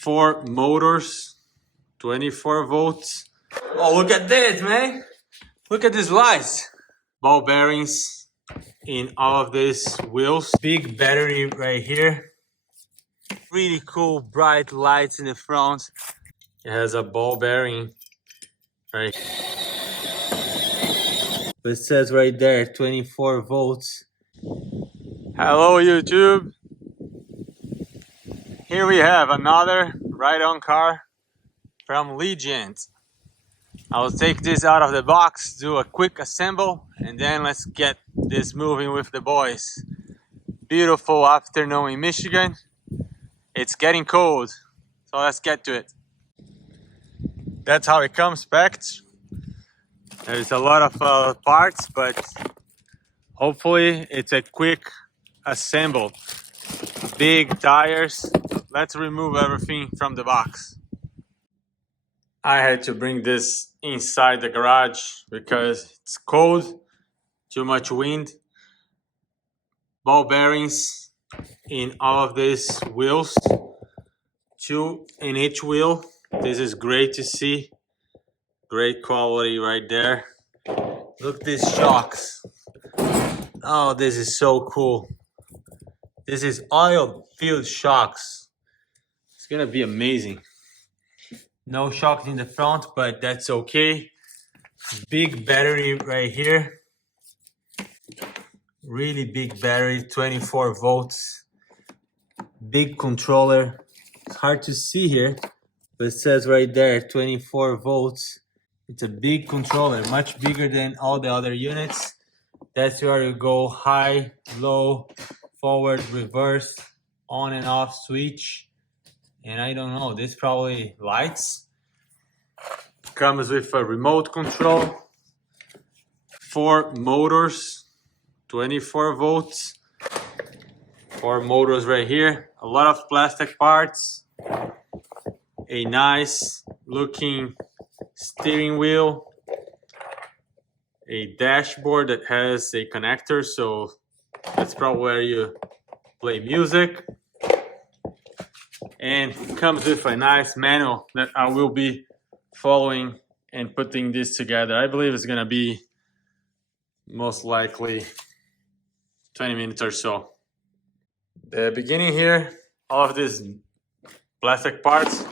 4 motors, 24 volts. Oh, look at this, man. Look at these lights. Ball bearings in all of these wheels. Big battery right here. Really cool bright lights in the front. It has a ball bearing right here. But it says right there 24 volts. Hello YouTube. Here we have another ride-on car from LIGIANT. I'll take this out of the box, do a quick assemble, and then let's get this moving with the boys. Beautiful afternoon in Michigan. It's getting cold, so let's get to it. That's how it comes packed. There's a lot of parts, but hopefully it's a quick assemble. Big tires. Let's remove everything from the box. I had to bring this inside the garage because it's cold, too much wind. Ball bearings in all of these wheels, 2 in each wheel. This is great to see. Great quality right there. Look at these shocks. Oh, this is so cool. This is oil-filled shocks. It's gonna be amazing. No shocks in the front, but that's okay. Big battery right here. Really big battery, 24 volts. Big controller. It's hard to see here, but it says right there 24 volts. It's a big controller, much bigger than all the other units. That's where you go high, low, forward, reverse, on and off switch. And I don't know, this probably lights. Comes with a remote control. 4 motors, 24 volts. 4 motors right here. A lot of plastic parts. A nice looking steering wheel. A dashboard that has a connector, so that's probably where you play music. And comes with a nice manual that I will be following and putting this together. I believe it's gonna be most likely 20 minutes or so. The beginning here, all of these plastic parts,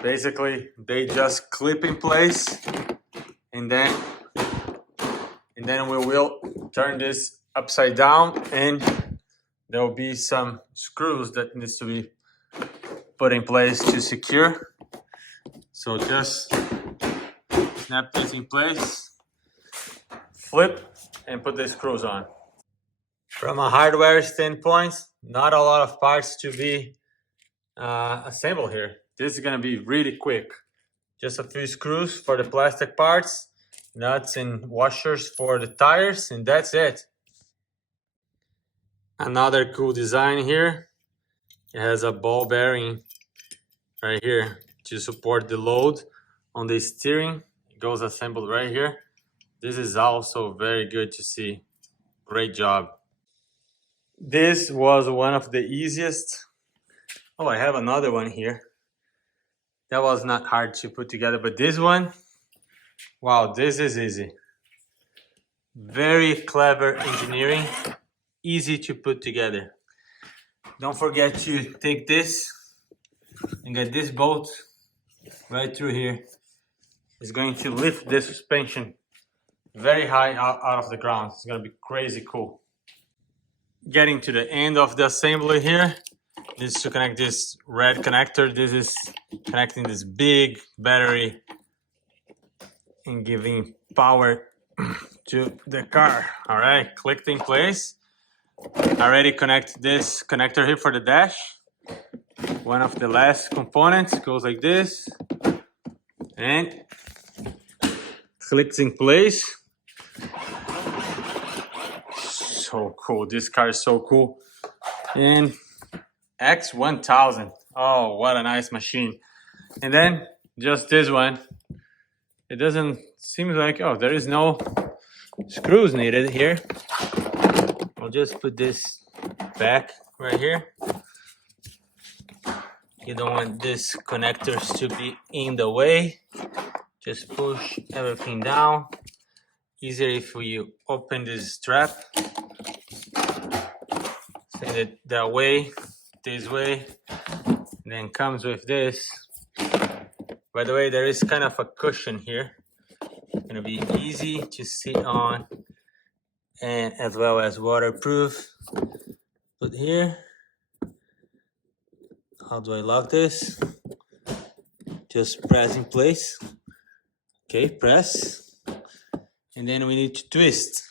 basically they just clip in place, and then we will turn this upside down, and there will be some screws that needs to be put in place to secure. So just snap this in place, flip, and put the screws on. From a hardware standpoint, not a lot of parts to be assembled here. This is gonna be really quick. Just a few screws for the plastic parts, nuts and washers for the tires, and that's it. Another cool design here. It has a ball bearing right here to support the load on the steering. It goes assembled right here. This is also very good to see. Great job. This was one of the easiest. Oh, I have another one here. That was not hard to put together, but this one, wow, this is easy. Very clever engineering, easy to put together. Don't forget to take this and get this bolt right through here. It's going to lift the suspension very high out of the ground. It's gonna be crazy cool. Getting to the end of the assembly here, this is to connect this red connector. This is connecting this big battery and giving power to the car. All right, clicked in place. I already connect this connector here for the dash. One of the last components goes like this and clicks in place. So cool. This car is so cool. And X1000. Oh, what a nice machine. And then just this one. It doesn't seem like, oh, there is no screws needed here. I'll just put this back right here. You don't want these connectors to be in the way. Just push everything down. Easier if you open this strap. Send it that way, this way. And then comes with this. By the way, there is kind of a cushion here. Gonna be easy to sit on, and as well as waterproof. Put here. How do I lock this? Just press in place. Okay, press. And then we need to twist.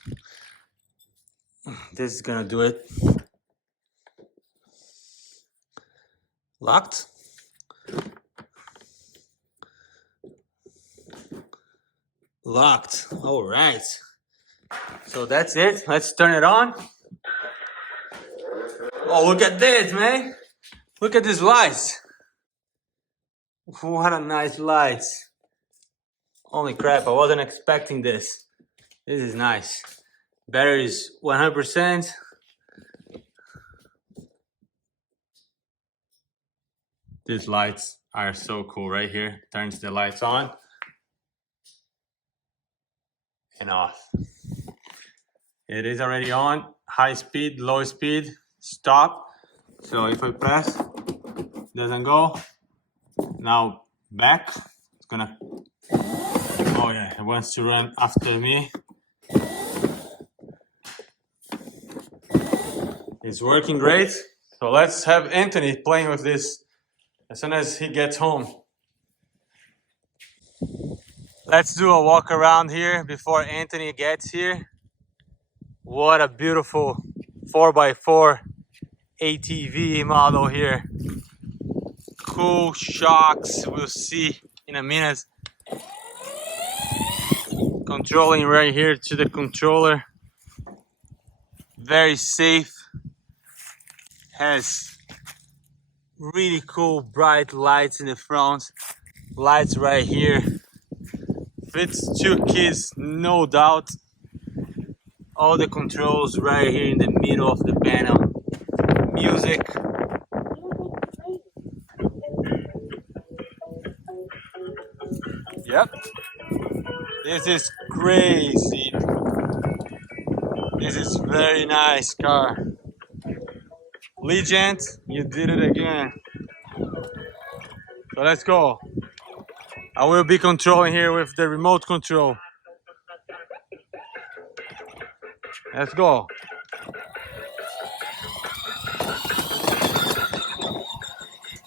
This is gonna do it. Locked. Locked. All right. So that's it. Let's turn it on. Oh, look at this, man. Look at these lights. What a nice lights. Holy crap, I wasn't expecting this. This is nice. Battery is 100%. These lights are so cool right here. Turns the lights on and off. It is already on. High speed, low speed, stop. So if I press, doesn't go. Now back. It's gonna. Oh yeah, it wants to run after me. It's working great. So let's have Anthony playing with this as soon as he gets home. Let's do a walk around here before Anthony gets here. What a beautiful 4x4 ATV model here. Cool shocks, we'll see in a minute. Controlling right here to the controller. Very safe. Has really cool bright lights in the front. Lights right here. Fits 2 kids, no doubt. All the controls right here in the middle of the panel. Music. Yep. This is crazy. This is very nice car. LIGIANT, you did it again. So let's go. I will be controlling here with the remote control. Let's go.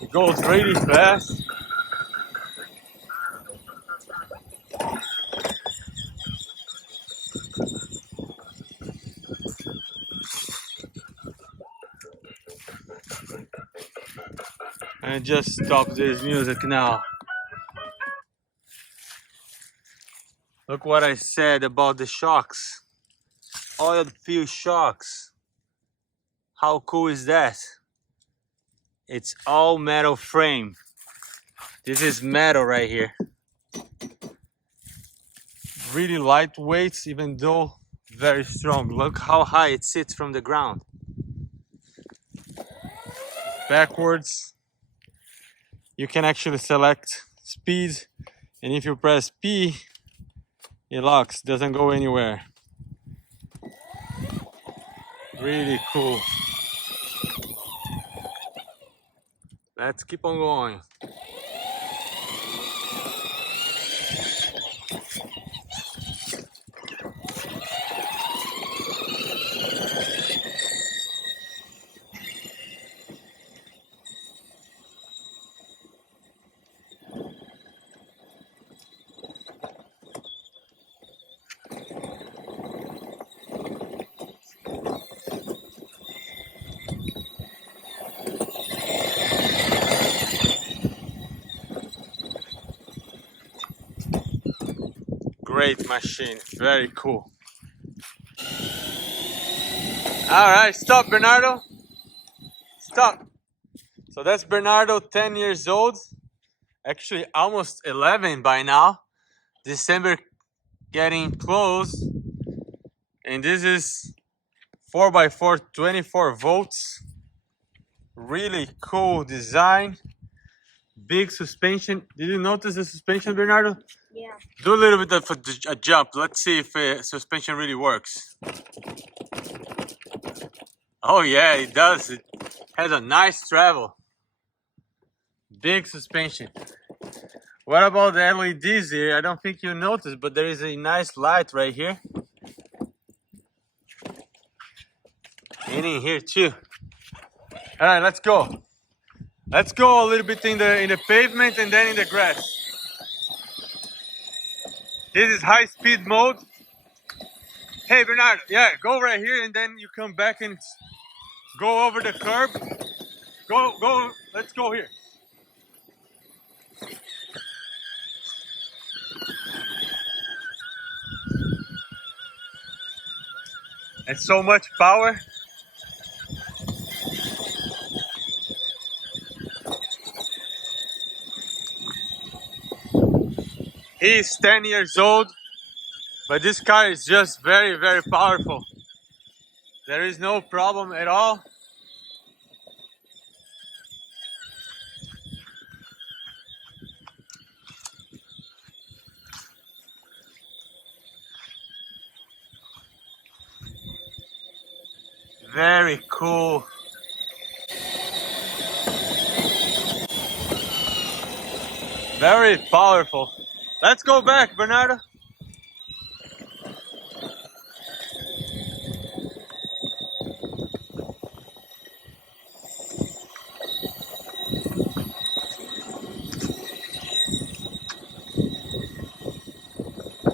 It goes really fast. And just stop this music now. Look what I said about the shocks. Oil field shocks. How cool is that? It's all metal frame. This is metal right here. Really lightweight, even though very strong. Look how high it sits from the ground. Backwards. You can actually select speed, and if you press P, it locks, doesn't go anywhere. Really cool. Let's keep on going. Great machine, very cool. All right, stop, Bernardo. Stop. So that's Bernardo, 10 years old. Actually, almost 11 by now. December getting close. And this is 4x4, 24 volts. Really cool design. Big suspension. Did you notice the suspension, Bernardo? Yeah. Do a little bit of a jump. Let's see if suspension really works. Oh yeah, it does. It has a nice travel. Big suspension. What about the LEDs here? I don't think you noticed, but there is a nice light right here. And in here too. All right, let's go. Let's go a little bit in the pavement and then in the grass. This is high speed mode. Hey Bernardo, yeah, go right here and then you come back and go over the curb. Go, let's go here. It's so much power. He's 10 years old, but this car is just very, very powerful. There is no problem at all. Very cool. Very powerful. Let's go back, Bernardo.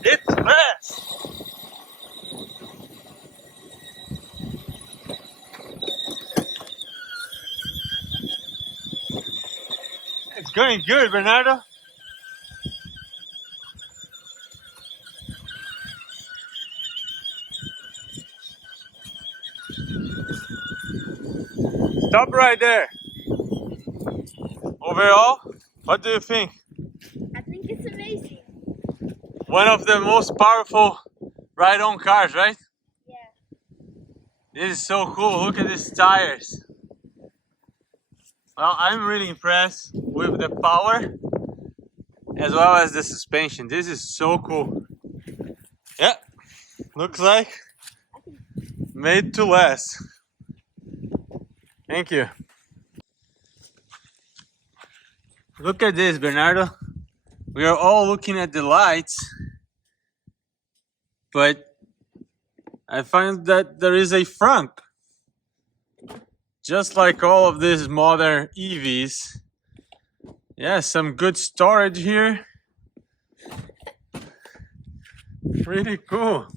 It's fast. It's going good, Bernardo. Stop right there. Overall, what do you think? I think it's amazing. One of the most powerful ride-on cars, right? Yeah. This is so cool. Look at these tires. Well, I'm really impressed with the power as well as the suspension. This is so cool. Yeah, looks like made to last. Thank you. Look at this, Bernardo. We are all looking at the lights, but I find that there is a frunk. Just like all of these modern EVs. Yeah, some good storage here. Pretty cool.